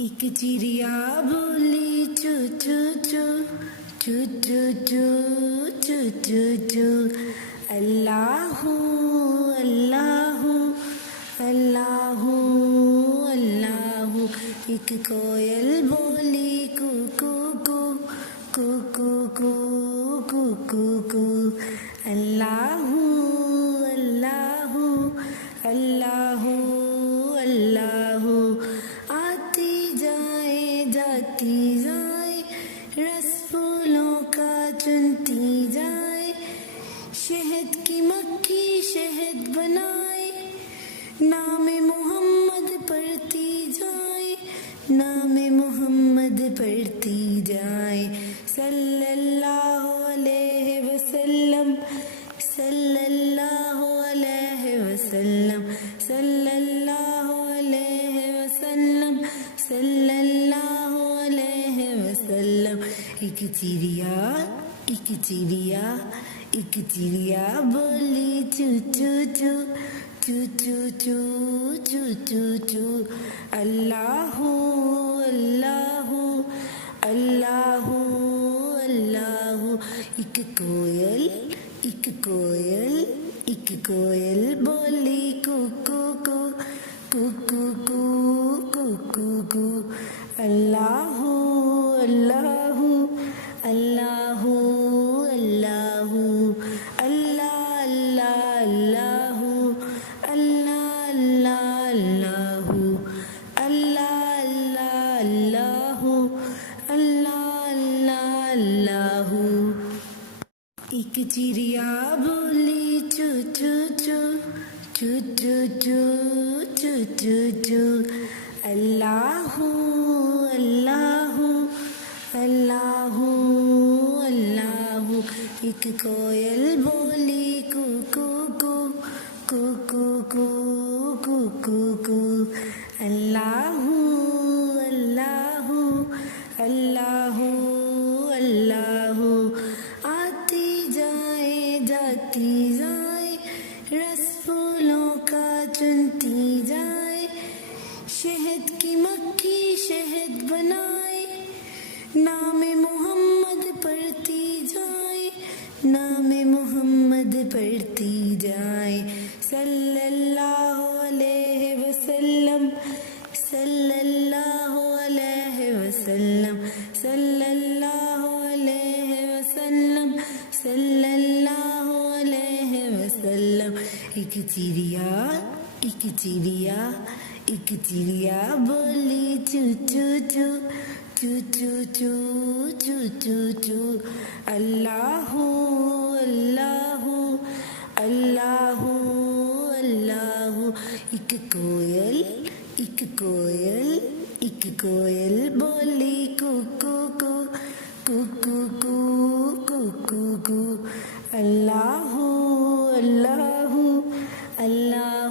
एक चिड़िया बोली चू चू चू चू चू चू चू चू चू। अल्लाहू अल्लाहू अल्लाहू अल्लाहू। एक कोयल बोली कू कू कू कू कू कू कू कू कू। अल्लाहू अल्लाहू अल्लाहू अल्लाहू। आती जाए जाती जाए रस फूलों का चुनती जाए। शहद की मक्खी शहद बनाए नाम मोहम्मद पढ़ती जाए। नाम मोहम्मद पढ़ती जाए। सल्लल्लाहु अलैहि वसल्लम सल्लल्लाहु अलैहि वसल्लम सल्लल्लाहु अलैहि वसल्लम सल्लल्लाहु अलैहि वसल्लम। एक चिड़िया एक चिड़िया एक चिड़िया बोली चू चू चू चू चू चू चू चू चू। अल्लाहू अल्लाहू अल्लाहू अल्लाहू। एक कोयल एक कोयल एक कोयल बोली कू कू कू कू कू कू कू कू कू। अल्लाहू अल्लाहू अल्लाहू अल्लाहू। अल्लाह अल्लाह अल्लाहू अल्लाह अल्लाह अल्लाहू अल्लाह अल्लाह अल्लाहू अल्लाह अल्लाह अल्लाहू। एक चिड़िया बोली चू चू चू चू चू चू चू चू चू। अल्लाहू अल्लाहू अल्लाहू अल्लाहू। एक कोयल बोली कू कू कू कू कू कू कू कू कू। अल्लाहू अल्लाहू अल्लाहू अल्लाहू। आती जाए जाती जाए रस फूलों का चुनती जाए। शहद की मक्खी शहद बनाए नाम मोहम्मद पढ़ती जाए। नाम मोहम्मद पढ़ती जाए। सल्लल्लाहु अलैहि वसल्लम सल्लल्लाहु अलैहि वसल्लम सल्लल्लाहु अलैहि वसल्लम सल्लल्लाहु अलैहि वसल्लम। एक चिड़िया एक चिड़िया एक चिड़िया बोली चू चू चू चू चू चू चू चू चू। अल्लाहू अल्लाहू अल्लाहू अल्लाहू। एक कोयल एक कोयल एक कोयल बोली कू कू कू कू कू कू कू कू कू। अल्लाहू अल्लाहू अल्लाह